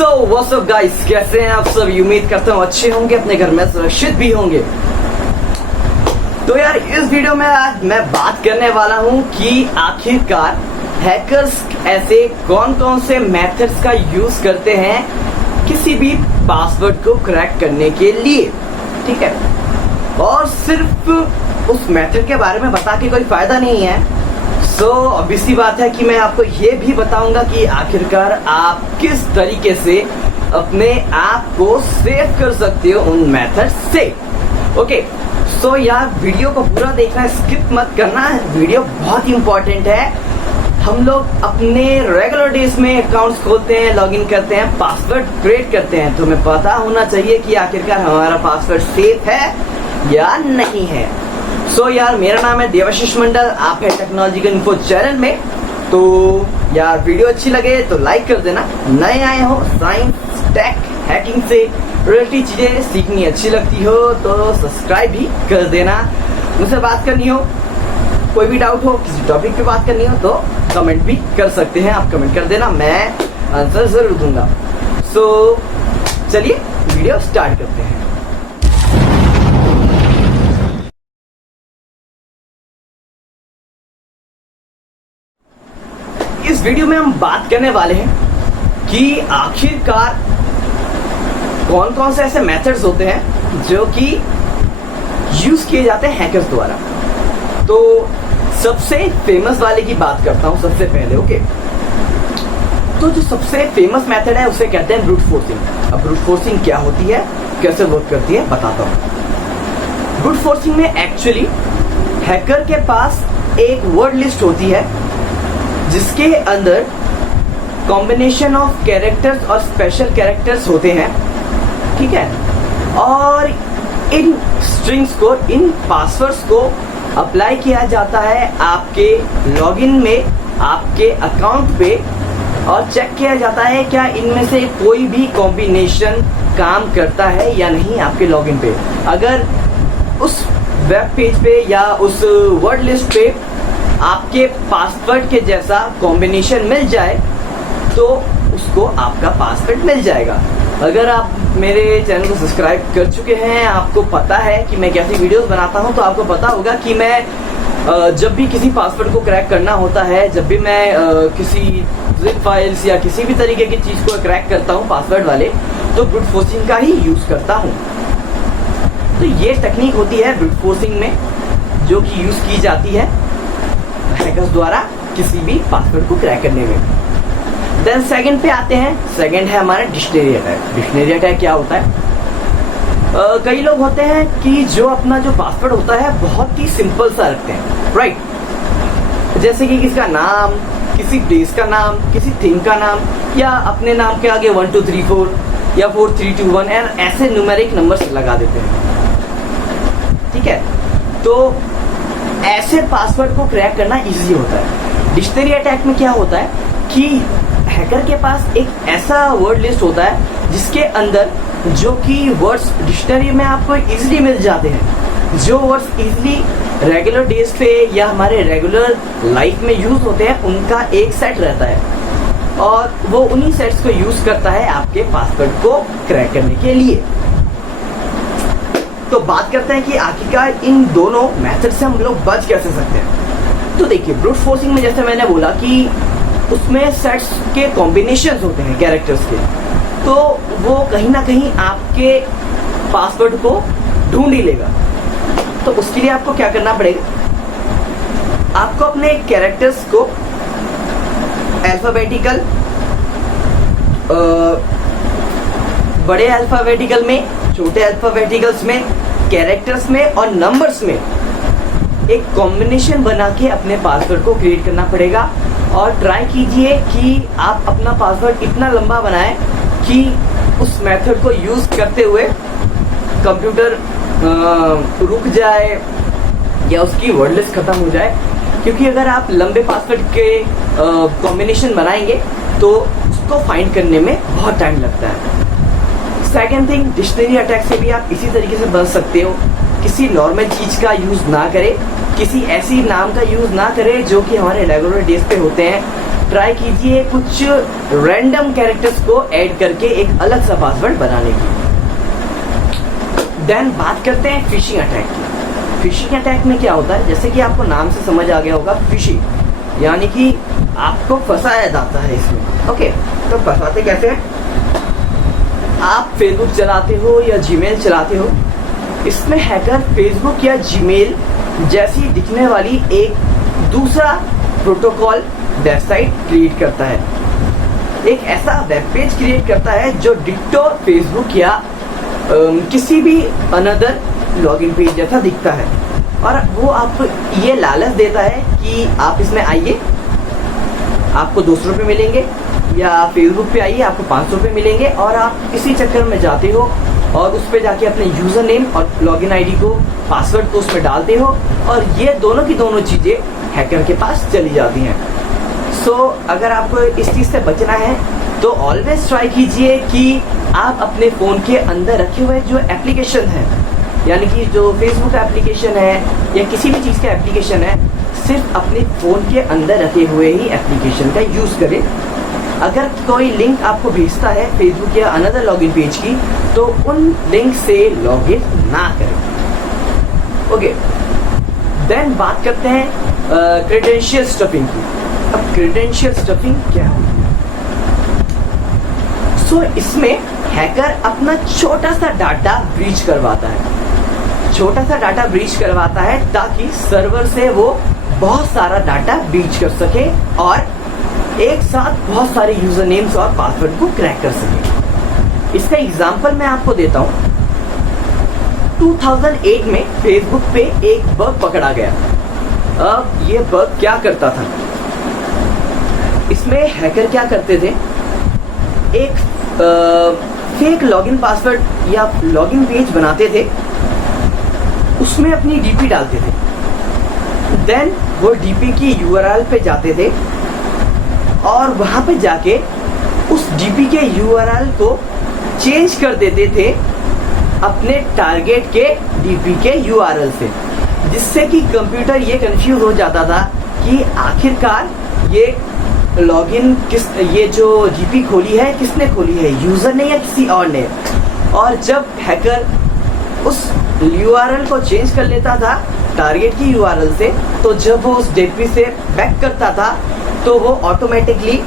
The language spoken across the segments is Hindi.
सो व्हाट्स अप गाइस, कैसे हैं आप सब? उम्मीद करता हूँ अच्छे होंगे, अपने घर में सुरक्षित भी होंगे। तो यार इस वीडियो में आज मैं बात करने वाला हूँ कि आखिरकार हैकर्स ऐसे कौन कौन से मेथड्स का यूज करते हैं किसी भी पासवर्ड को क्रैक करने के लिए, ठीक है। और सिर्फ उस मेथड के बारे में बता के कोई फायदा नहीं है। सो obvious सी बात है कि मैं आपको ये भी बताऊंगा कि आखिरकार आप किस तरीके से अपने आप को सेव कर सकते हो उन मेथड से। ओके, सो यार वीडियो को पूरा देखना, स्किप मत करना, वीडियो बहुत इंपॉर्टेंट है। हम लोग अपने रेगुलर डेज में अकाउंट्स खोलते हैं, लॉगिन करते हैं, पासवर्ड क्रिएट करते हैं, तो हमें पता होना चाहिए कि आखिरकार हमारा पासवर्ड सेफ है या नहीं है। सो यार मेरा नाम है देवाशीष मंडल, आप है टेक्नोलॉजिकल इन्फो चैनल में। तो यार वीडियो अच्छी लगे तो लाइक कर देना, नए आए हो साइंस टेक हैकिंग से रिलेटेड चीजें सीखनी अच्छी लगती हो तो सब्सक्राइब भी कर देना। मुझसे बात करनी हो, कोई भी डाउट हो, किसी टॉपिक पे बात करनी हो तो कमेंट भी कर सकते हैं, आप कमेंट कर देना, मैं आंसर जरूर दूंगा। सो चलिए वीडियो स्टार्ट करते हैं। इस वीडियो में हम बात करने वाले हैं कि आखिरकार कौन कौन से ऐसे मेथड्स होते हैं जो कि यूज किए जाते हैं हैकर्स द्वारा। तो सबसे फेमस वाले की बात करता हूं सबसे पहले। ओके, तो जो सबसे फेमस मेथड है उसे कहते हैं ब्रूट फोर्सिंग। अब ब्रूट फोर्सिंग क्या होती है, कैसे वर्क करती है, बताता हूं। ब्रूट फोर्सिंग में एक्चुअली हैकर के पास एक वर्ड लिस्ट होती है जिसके अंदर कॉम्बिनेशन ऑफ कैरेक्टर्स और स्पेशल कैरेक्टर्स होते हैं, ठीक है। और इन स्ट्रिंग्स को, इन पासवर्ड्स को अप्लाई किया जाता है आपके लॉगिन में, आपके अकाउंट पे, और चेक किया जाता है क्या इनमें से कोई भी कॉम्बिनेशन काम करता है या नहीं आपके लॉगिन पे। अगर उस वेब पेज पे या उस वर्ड लिस्ट पे आपके पासवर्ड के जैसा कॉम्बिनेशन मिल जाए तो उसको आपका पासवर्ड मिल जाएगा। अगर आप मेरे चैनल को सब्सक्राइब कर चुके हैं, आपको पता है कि मैं कैसी वीडियोस बनाता हूं, तो आपको पता होगा कि मैं जब भी किसी पासवर्ड को क्रैक करना होता है, जब भी मैं किसी जिप फाइल्स या किसी भी तरीके की चीज को क्रैक करता हूं पासवर्ड वाले, तो ब्रूट फोर्सिंग का ही यूज करता हूं। तो ये टेक्निक होती है ब्रूट फोर्सिंग में जो कि यूज की जाती है हैकर्स द्वारा किसी भी पासवर्ड को क्रैक करने में। देन सेकंड पे आते हैं। सेकंड है हमारा डिक्शनरी अटैक। डिक्शनरी अटैक क्या होता है? कई लोग होते हैं कि जो अपना जो पासवर्ड होता है बहुत ही सिंपल सा रखते हैं, राइट। जैसे कि किसका नाम, किसी प्लेस का नाम, किसी थिंग का नाम, या अपने नाम के आगे 1 2 3 4 या 4 3 2 1 ऐसे न्यूमेरिक नंबर्स लगा देते हैं, ठीक है। तो ऐसे पासवर्ड को क्रैक करना इजी होता है। डिक्शनरी अटैक में क्या होता है कि हैकर के पास एक ऐसा वर्ड लिस्ट होता है जिसके अंदर जो कि वर्ड्स डिक्शनरी में आपको इजीली मिल जाते हैं, जो वर्ड्स इजीली रेगुलर डेज पे या हमारे रेगुलर लाइफ में यूज होते हैं, उनका एक सेट रहता है और वो उन्हीं सेट्स को यूज करता है आपके पासवर्ड को क्रैक करने के लिए। तो बात करते हैं कि आखिरकार इन दोनों मेथड से हम लोग बच कैसे सकते हैं। तो देखिए, ब्रूट फोर्सिंग में जैसे मैंने बोला कि उसमें सेट्स के कॉम्बिनेशंस होते हैं कैरेक्टर्स के, तो वो कहीं ना कहीं आपके पासवर्ड को ढूंढ ही लेगा। तो उसके लिए आपको क्या करना पड़ेगा, आपको अपने कैरेक्टर्स को अल्फाबेटिकल, बड़े अल्फाबेटिकल में, छोटे अल्फाबेटिकल्स में, कैरेक्टर्स में और नंबर्स में एक कॉम्बिनेशन बना के अपने पासवर्ड को क्रिएट करना पड़ेगा। और ट्राई कीजिए कि आप अपना पासवर्ड इतना लंबा बनाएं कि उस मेथड को यूज करते हुए कंप्यूटर रुक जाए या उसकी वर्ड लिस्ट खत्म हो जाए। क्योंकि अगर आप लंबे पासवर्ड के कॉम्बिनेशन बनाएंगे तो उसको फाइंड करने में बहुत टाइम लगता है। सेकेंड थिंग, डिक्शनरी अटैक से भी आप इसी तरीके से बच सकते हो। किसी नॉर्मल चीज का यूज ना करें, किसी ऐसी नाम का यूज ना करें जो कि हमारे रेगुलर डेज पे होते हैं, ट्राई कीजिए कुछ रैंडम कैरेक्टर्स को ऐड करके एक अलग सा पासवर्ड बनाने की। देन बात करते हैं फिशिंग अटैक की। फिशिंग अटैक में क्या होता है, जैसे कि आपको नाम से समझ आ गया होगा, फिशिंग यानी कि आपको फंसाया जाता है इसमें। ओके, तो फंसाते कैसे हैं? आप फेसबुक चलाते हो या जीमेल चलाते हो, इसमें हैकर फेसबुक या जीमेल जैसी दिखने वाली एक दूसरा प्रोटोकॉल वेबसाइट क्रिएट करता है, एक ऐसा वेब पेज क्रिएट करता है जो डिक्टो फेसबुक या किसी भी अनदर लॉगिन पेज जैसा दिखता है, और वो आपको ये लालच देता है कि आप इसमें आइए, आपको 200 रुपये मिलेंगे, या फेसबुक पे आइए आपको 500 रुपये मिलेंगे, और आप इसी चक्कर में जाते हो और उस पर जाके अपने यूजर नेम और लॉगिन आईडी को, पासवर्ड को उसमें डालते हो, और ये दोनों की दोनों चीजें हैकर के पास चली जाती हैं। सो अगर आपको इस चीज से बचना है तो ऑलवेज ट्राई कीजिए कि आप अपने फोन के अंदर रखे हुए जो एप्लीकेशन है, यानी कि जो फेसबुक एप्लीकेशन है या किसी भी चीज का एप्लीकेशन है, सिर्फ अपने फोन के अंदर रखे हुए ही एप्लीकेशन का यूज करें। अगर कोई लिंक आपको भेजता है फेसबुक या अनदर लॉगिन पेज की, तो उन लिंक से लॉगिन ना करें। ओके, देन बात करते हैं क्रेडेंशियल स्टफिंग की। अब क्रेडेंशियल स्टफिंग क्या है? सो इसमें हैकर अपना छोटा सा डाटा ब्रीच करवाता है, छोटा सा डाटा ब्रीच करवाता है ताकि सर्वर से वो बहुत सारा डाटा ब्रीच कर सके और एक साथ बहुत सारे यूजर नेम्स और पासवर्ड को क्रैक कर सके। इसका एग्जांपल मैं आपको देता हूं। 2008 में फेसबुक पे एक बग पकड़ा गया। अब ये बग क्या करता था, इसमें हैकर क्या करते थे, एक फेक लॉगिन पासवर्ड या लॉगिन पेज बनाते थे, उसमें अपनी डीपी डालते थे, देन वो डीपी की यूआरएल पे जाते थे और वहां पे जाके उस डीपी के यूआरएल को चेंज कर देते थे अपने टारगेट के डीपी के यूआरएल से, जिससे कि कंप्यूटर ये कंफ्यूज हो जाता था कि आखिरकार ये लॉगिन ये जो डीपी खोली है किसने खोली है, यूजर ने या किसी और ने। और जब हैकर उस यूआरएल को चेंज कर लेता था टारगेट की यूआरएल से, तो जब वो उस डीपी से बैक करता था तो वो ऑटोमेटिकली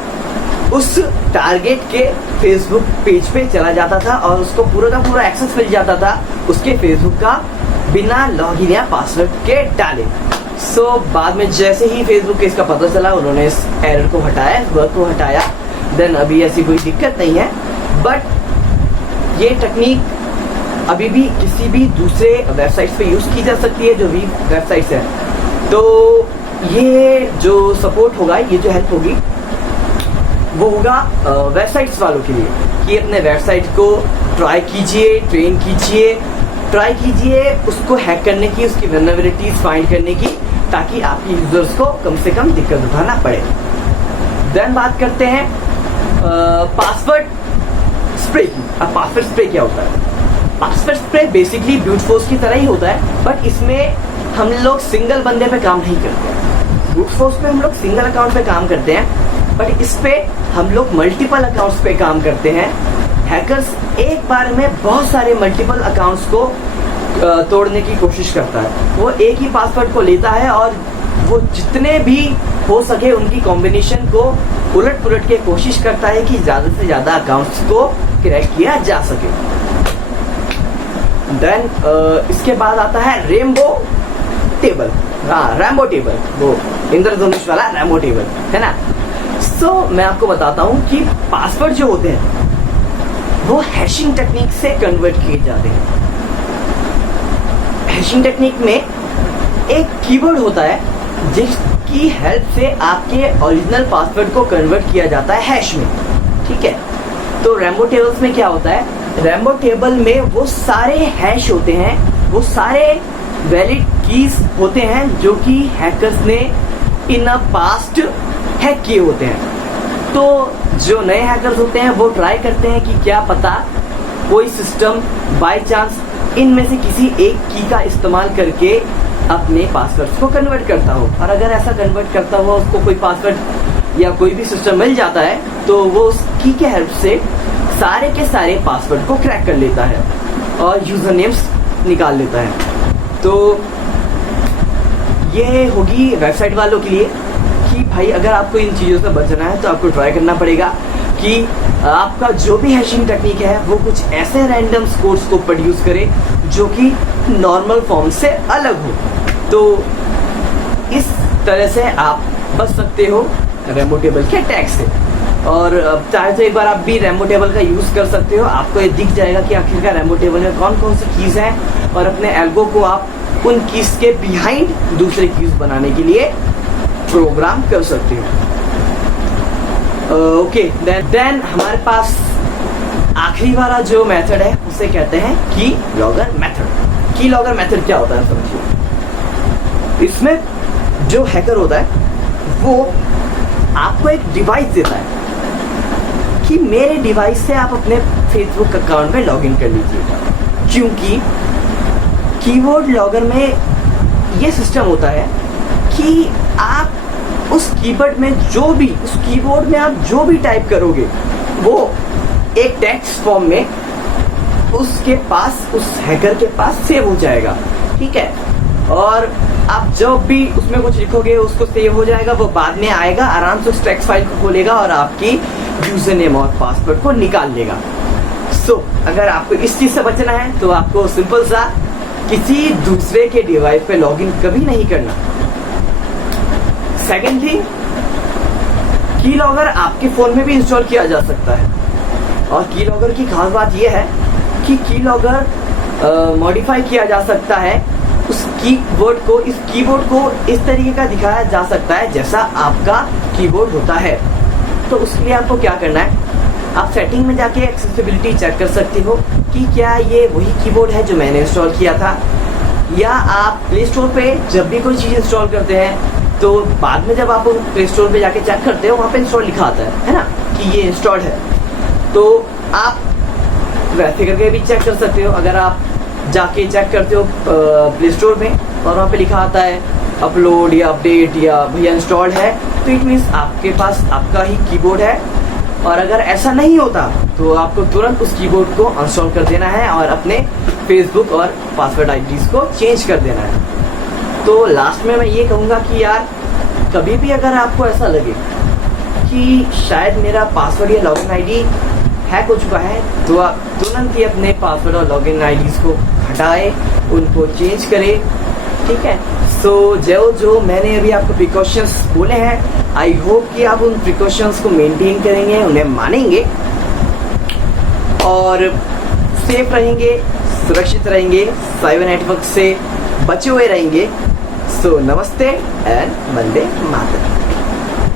उस टारगेट के फेसबुक पेज पे चला जाता था और उसको पूरा का पूरा एक्सेस मिल जाता था उसके फेसबुक का, बिना लॉगिन या पासवर्ड के डाले। सो बाद में जैसे ही फेसबुक के इसका पता चला, उन्होंने इस एरर को हटाया, इस बग को हटाया। देन अभी ऐसी कोई दिक्कत नहीं है, बट ये टेक्निक अभी भी किसी भी दूसरे वेबसाइट्स पे यूज की जा सकती है जो भी वेबसाइट्स है। तो ये जो सपोर्ट होगा, ये जो हेल्प होगी, वो होगा वेबसाइट्स वालों के लिए कि अपने वेबसाइट को ट्राई कीजिए, ट्रेन कीजिए, ट्राई कीजिए उसको हैक करने की, उसकी वल्नरेबिलिटीज फाइंड करने की, ताकि आपके यूजर्स को कम से कम दिक्कत उठाना पड़े। देन बात करते हैं पासवर्ड स्प्रे की। अब पासवर्ड स्प्रे क्या होता है? Password spray basically brute force की तरह ही होता है, बट इसमें हम लोग सिंगल बंदे पे काम नहीं करते। ब्रूट फोर्स पे हम लोग सिंगल अकाउंट पे काम करते हैं, बट इस पे हम लोग मल्टीपल अकाउंट्स पे काम करते हैं। हैकर्स एक बार में बहुत सारे मल्टीपल अकाउंट्स को तोड़ने की कोशिश करता है। वो एक ही पासवर्ड को लेता है और वो जितने भी हो सके उनकी कॉम्बिनेशन को उलट पुलट के कोशिश करता है कि ज्यादा से ज्यादा अकाउंट्स को क्रैक किया जा सके। देन इसके बाद आता है रेम्बो टेबल। रैम्बो टेबल, वो इंद्रधनुष वाला रैम्बो टेबल है ना। सो मैं आपको बताता हूँ कि पासवर्ड जो होते हैं वो हैशिंग टेक्निक से कन्वर्ट किए जाते हैं। हैशिंग टेक्निक में एक कीवर्ड होता है जिसकी हेल्प से आपके ओरिजिनल पासवर्ड को कन्वर्ट किया जाता है हैश में, ठीक है। तो रैम्बो टेबल्स में क्या होता है, रैम्बो टेबल में वो सारे हैश होते हैं, वो सारे वैलिड कीज होते हैं जो कि हैकर्स ने इन अ पास्ट हैक किए होते हैं। तो जो नए हैकर्स होते हैं वो ट्राई करते हैं कि क्या पता कोई सिस्टम बाय चांस इनमें से किसी एक की का इस्तेमाल करके अपने पासवर्ड्स को कन्वर्ट करता हो, और अगर ऐसा कन्वर्ट करता हुआ उसको कोई पासवर्ड या कोई भी सिस्टम मिल जाता है तो वो उस की के हेल्प से सारे के सारे पासवर्ड को क्रैक कर लेता है और यूजर नेम्स निकाल लेता है। तो ये होगी वेबसाइट वालों के लिए कि भाई अगर आपको इन चीज़ों से बचना है तो आपको ट्राई करना पड़ेगा कि आपका जो भी हैशिंग टेक्निक है वो कुछ ऐसे रैंडम कोड्स को प्रोड्यूस करे जो कि नॉर्मल फॉर्म से अलग हो। तो इस तरह से आप बच सकते हो रेमो टेबल के अटैक से। और चाहे तो एक बार आप भी रेमो टेबल का यूज़ कर सकते हो, आपको ये दिख जाएगा कि आखिरकार रेमो टेबल में कौन कौन सी कीज़ हैं और अपने एल्गो को आप उन कीज़ के बिहाइंड दूसरे कीज़ बनाने के लिए प्रोग्राम कर सकते हो। ओके, देन हमारे पास आखिरी वाला जो मेथड है उसे कहते हैं की लॉगर मेथड। की लॉगर मेथड क्या होता है समझिए। इसमें जो हैकर होता है वो आपको एक डिवाइस देता है कि मेरे डिवाइस से आप अपने फेसबुक अकाउंट में लॉगिन कर लीजिएगा, क्योंकि कीबोर्ड लॉगर में ये सिस्टम होता है कि आप उस कीबोर्ड में उस कीबोर्ड में आप जो भी टाइप करोगे वो एक टेक्स्ट फॉर्म में उसके पास, उस हैकर के पास सेव हो जाएगा, ठीक है। और आप जब भी उसमें कुछ लिखोगे उसको सेव हो जाएगा, वो बाद में आएगा, आराम से उस टेक्स्ट फाइल को खोलेगा और आपकी यूजर नेम और पासवर्ड को निकाल लेगा। सो अगर आपको इस चीज से बचना है तो आपको सिंपल सा किसी दूसरे के डिवाइस पे लॉगिन कभी नहीं करना। सेकेंड थिंग, की लॉगर आपके फोन में भी इंस्टॉल किया जा सकता है और की लॉगर की खास बात यह है कि की लॉगर मॉडिफाई किया जा सकता है। उस कीबोर्ड को, इस कीबोर्ड को इस तरीके का दिखाया जा सकता है जैसा आपका कीबोर्ड होता है। तो उसके लिए आपको क्या करना है, आप सेटिंग में जाके एक्सेसिबिलिटी चेक कर सकते हो कि क्या ये वही कीबोर्ड है जो मैंने इंस्टॉल किया था, या आप प्ले स्टोर पे जब भी कोई चीज़ इंस्टॉल करते हैं तो बाद में जब आप प्ले स्टोर पे जाके चेक करते हो वहाँ पे इंस्टॉल लिखा आता है ना कि ये इंस्टॉल्ड है, तो आप वैसे करके भी चेक कर सकते हो। अगर आप जाके चेक करते हो प्ले स्टोर में और वहाँ पे लिखा आता है अपलोड या अपडेट या भैया इंस्टॉल्ड है, तो इट मीन्स आपके पास आपका ही कीबोर्ड है। और अगर ऐसा नहीं होता तो आपको तुरंत उस कीबोर्ड को अनइंस्टॉल कर देना है और अपने फेसबुक और पासवर्ड आईडीज को चेंज कर देना है। तो लास्ट में मैं ये कहूँगा कि यार कभी भी अगर आपको ऐसा लगे कि शायद मेरा पासवर्ड या लॉगिन आईडी हैक हो चुका है, तो आप तुरंत ही अपने पासवर्ड और लॉगिन आईडीज को हटाएं, उनको चेंज करें, ठीक है। सो जो मैंने अभी आपको प्रिकॉशंस बोले हैं, आई होप कि आप उन प्रिकॉशंस को मेंटेन करेंगे, उन्हें मानेंगे और सेफ रहेंगे, सुरक्षित रहेंगे, साइबर नेटवर्क से बचे हुए रहेंगे। सो नमस्ते एंड वंदे मातरम।